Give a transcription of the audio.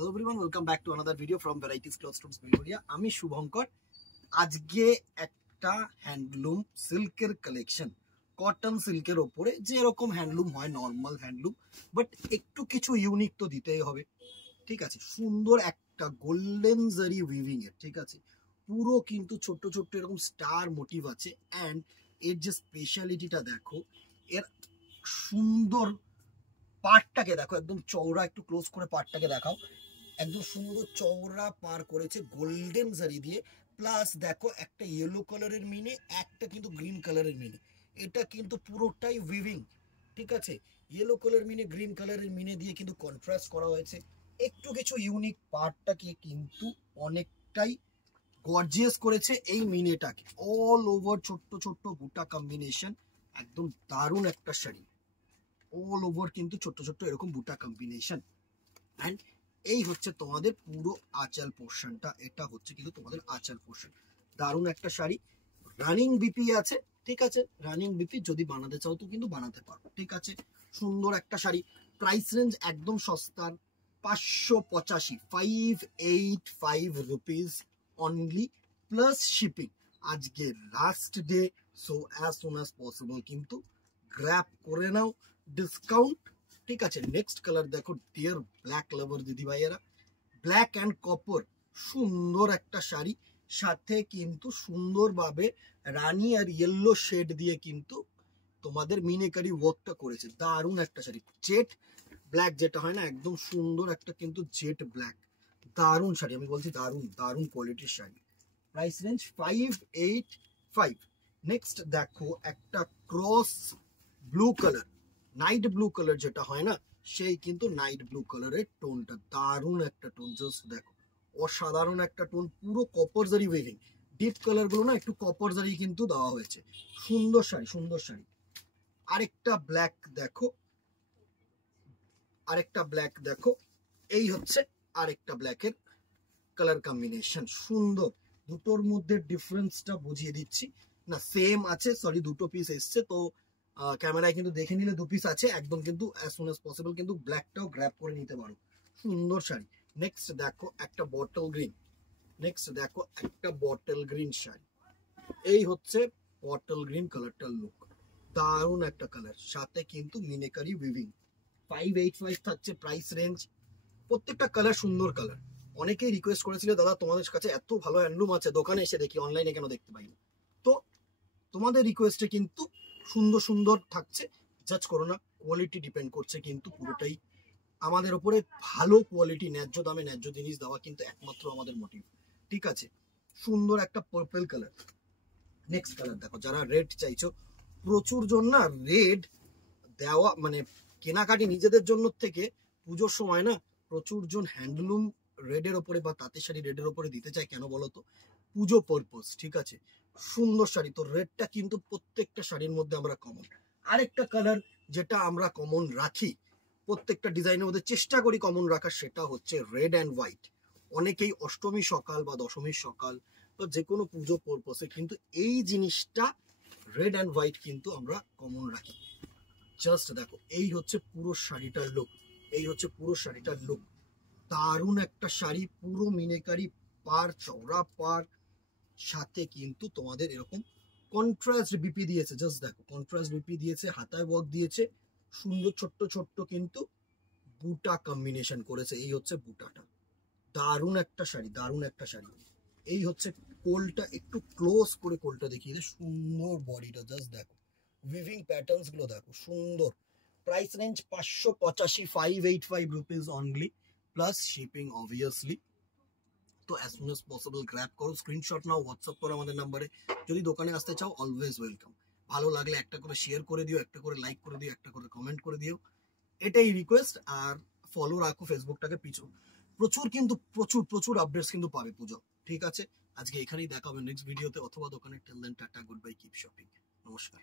Hello everyone, welcome back to another video from Varieties Clothes Stores Victoria. আমি শুভঙ্কর। আজকে একটা handloom সিল্কের collection, cotton সিল্কের উপরে যে এরকম হ্যান্ডলুম হয়, নরমাল হ্যান্ডলুম, বাট একটু কিছু ইউনিক তো দিতেই হবে। ঠিক আছে, সুন্দর একটা গোল্ডেন জারি উইভিং এর, ঠিক আছে, পুরো কিন্তু ছোট্ট ছোট্ট এরকম স্টার মোটিভ আছে। অ্যান্ড এর যে স্পেশালিটিটা দেখো, এর সুন্দর পার্টটাকে দেখো, একদম চওড়া, একটু ক্লোজ করে পার্টটাকে দেখাও, একদম সুন্দর চওড়া পার করেছে গোল্ডেন জারি দিয়ে। প্লাস দেখো একটা ইয়েলো কালারের মিনে, একটা কিন্তু গ্রিন কালারের মিনে, এটা কিন্তু পুরোটাই উইভিং। ঠিক আছে, ইয়েলো কালার মিনে গ্রিন কালারের মিনে দিয়ে কিন্তু কন্ট্রাস্ট করা হয়েছে। একটু কিছু ইউনিক পার্টটাকে কিন্তু অনেকটাই গর্জিয়াস করেছে এই মিনেটাকে। অল ওভার ছোট্ট ছোট্ট বুটা কম্বিনেশন, একদম দারুণ একটা শাড়ি। অল ওভার কিন্তু ছোট্ট ছোট্ট এরকম বুটা কম্বিনেশন। অ্যান্ড এই হচ্ছে তোমাদের পুরো আঁচল পোর্শনটা, এটা হচ্ছে কিন্তু তোমাদের আঁচল পোর্শন। দারুণ একটা শাড়ি, রানিং বিপি আছে। ঠিক আছে, রানিং বিপি যদি বানাতে চাও তো কিন্তু বানাতে পারো। ঠিক আছে, সুন্দর একটা শাড়ি। প্রাইস রেঞ্জ একদম সস্তার, 585, 585 রুপিস অনলি, প্লাস শিপিং। আজকে last day, so as soon as possible কিন্তু গ্র্যাব করে নাও ডিসকাউন্ট। ঠিক আছে, নেক্সট কালার দেখো, ডিয়ার ব্ল্যাক লাভার দিদি ভাইয়েরা, ব্ল্যাক অ্যান্ড কপার, সুন্দর একটা শাড়ি, সাথে কিন্তু সুন্দরভাবে রানী আর ইয়েলো শেড দিয়ে কিন্তু তোমাদের মিনেকারি ওয়ার্কটা করেছে। দারুণ একটা শাড়ি, জেট ব্ল্যাক যেটা হয় না, একদম সুন্দর একটা কিন্তু জেট ব্ল্যাক, দারুণ শাড়ি। আমি বলছি দারুণ দারুণ কোয়ালিটির শাড়ি। Price range 585। নেক্সট দেখো একটা cross blue colour, night blue colour যেটা হয় না, সেই কিন্তু নাইট ব্লু কালারের টোনটা, দারুণ একটা টোন। জাস্ট দেখো, অসাধারণ একটা টোন, পুরো কপার জারি ওয়েভিং। ডিপ কালার গুলো না একটু কপার জারি কিন্তু দেওয়া হয়েছে। সুন্দর শাড়ি, সুন্দর শাড়ি। আরেকটা ব্ল্যাক দেখো, আরেকটা ব্ল্যাক দেখো, এই হচ্ছে আরেকটা ব্ল্যাকের কালার কম্বিনেশন। সুন্দর, দুটোর মধ্যে ডিফারেন্সটা বুঝিয়ে দিচ্ছি না, সেম আছে, সরি দুটো পিস এসছে তো ক্যামেরায় কিন্তু দেখে নিলে দু পিস আছে, একদম কিন্তু অ্যাজ সুন অ্যাজ পসিবল কিন্তু ব্ল্যাকটাও গ্র্যাব করে নিতে পারো। সুন্দর শাড়ি। নেক্সট দেখো একটা বটল গ্রিন, নেক্সট দেখো একটা বটল গ্রিন শাড়ি, এই হচ্ছে বটল গ্রিন কালারটার লুক, দারুণ একটা কালার, সাথে কিন্তু মিনেকারি উইভিং। 585 থাকছে প্রাইস রেঞ্জ। প্রত্যেকটা কালার সুন্দর কালার। অনেকেই রিকোয়েস্ট করেছিল, দাদা তোমাদের কাছে এত ভালো হ্যান্ডলুম আছে, দোকানে এসে দেখি, অনলাইনে কেন দেখতে পাই না। তো তোমাদের রিকোয়েস্টে কিন্তু সুন্দর সুন্দর থাকছে, জাজ করো না, কোয়ালিটি ডিপেন্ড করছে কিন্তু পুরোটাই আমাদের উপরে। ভালো কোয়ালিটি, ন্যায্য দামে ন্যায্য জিনিস দেওয়া কিন্তু একমাত্র আমাদের মোটিভ। ঠিক আছে, সুন্দর একটা পার্পল কালার। নেক্সট কালার দেখো, যারা রেড চাইছো, প্রচুর জন না রেড দেওয়া মানে কেনাকাটি নিজেদের জন্য থেকে পুজোর সময় না প্রচুর জন হ্যান্ডলুম রেডের ওপরে বা তাঁতের শাড়ি রেডের ওপরে দিতে চায়। কেন বলো তো? পুজো পারপোজ। ঠিক আছে, সুন্দর শাড়ি তো, রেডটা কিন্তু প্রত্যেকটা শাড়ির মধ্যে আমরা কমন। আরেকটা কালার যেটা আমরা কমন রাখি, প্রত্যেকটা ডিজাইনের মধ্যে চেষ্টা করি কমন রাখার, সেটা হচ্ছে রেড অ্যান্ড হোয়াইট। অনেকেই অষ্টমী সকাল বা দশমীর সকাল বা যে কোনো পুজো পারপোজে কিন্তু এই জিনিসটা রেড অ্যান্ড হোয়াইট কিন্তু আমরা কমন রাখি। জাস্ট দেখো, এই হচ্ছে পুরো শাড়িটার লুক, এই হচ্ছে পুরো শাড়িটার লুক। দারুণ একটা শাড়ি, পুরো মিনেকারি পার, চওড়া পার, সাথে কিন্তু তোমাদের এরকম কন্ট্রাস্ট বিপি দিয়েছে। জাস্ট দেখো, কন্ট্রাস্ট বিপি দিয়েছে, হাতায় ওয়ার্ক দিয়েছে, সুন্দর ছোট্ট ছোট্ট কিন্তু বুটা কম্বিনেশন করেছে। এই হচ্ছে বুটাটা, দারুণ একটা শাড়ি, দারুণ একটা শাড়ি। এই হচ্ছে কোলটা, একটু ক্লোজ করে কোলটা দেখিয়ে দে, সুন্দর বডিটা, জাস্ট দেখো, উইভিং প্যাটার্নস গুলো দেখো, সুন্দর। Price range 585, 585 rupees only, plus shipping obviously. তো as soon as possible grab করো, স্ক্রিনশট নাও, হোয়াটসঅ্যাপ করো আমাদের নাম্বারে। যদি দোকানে আসতে চাও, অলওয়েজ ওয়েলকাম। ভালো লাগলে একটা করে শেয়ার করে দিও, একটা করে লাইক করে দিও, একটা করে কমেন্ট করে দিও, এটাই রিকোয়েস্ট। আর ফলো রাখো ফেসবুকটাকে, পিছু প্রচুর কিন্তু প্রচুর প্রচুর আপডেটস কিন্তু পাবে পুজো। ঠিক আছে, আজকে এখানেই দেখা হবে নেক্সট ভিডিওতে অথবা দোকানে। Till then, tata, good bye, keep shopping, নমস্কার।